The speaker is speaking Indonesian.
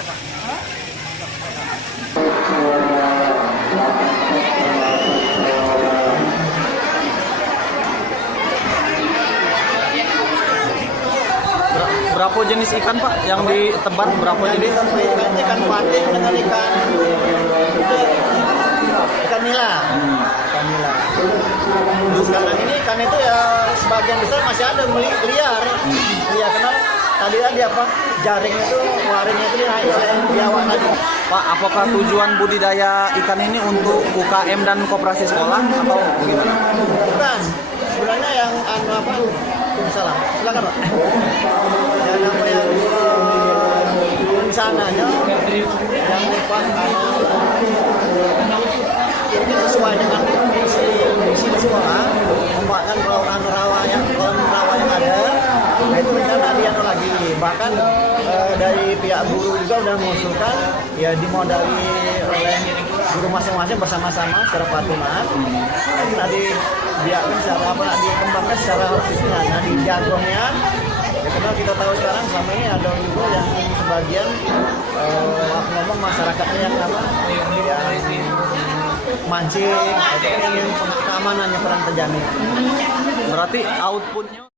Berapa jenis ikan Pak yang ditebar? Berapa jenis? Ikan patin dengan ikan nila. Ikan nila. Sekarang ini ikan itu ya sebagian besar masih ada liar. Liar kenal tadi apa? Jaring itu, waringnya itu dihanyut oleh biawak tadi. Pak, apakah tujuan budidaya ikan ini untuk UKM dan koperasi sekolah atau bagaimana? Bukan. Sebenarnya yang salah. Silakan Pak. Yang apa yang rencananya yang ini sesuai dengan misi sekolah, membuatkan kolam rawa yang ada. Nah itu rencana dianu lagi. Bahkan dari pihak guru juga sudah mengusulkan ya dimodali oleh guru masing-masing bersama-sama secara patungan. Tadi dia dikembangkan secara profesional. Nah di jargonnya, ya karena kita tahu sekarang selama ini ada juga yang sebagian ngomong masyarakatnya yang mancing, itu kan ingin keamanannya kurang terjamin. Berarti outputnya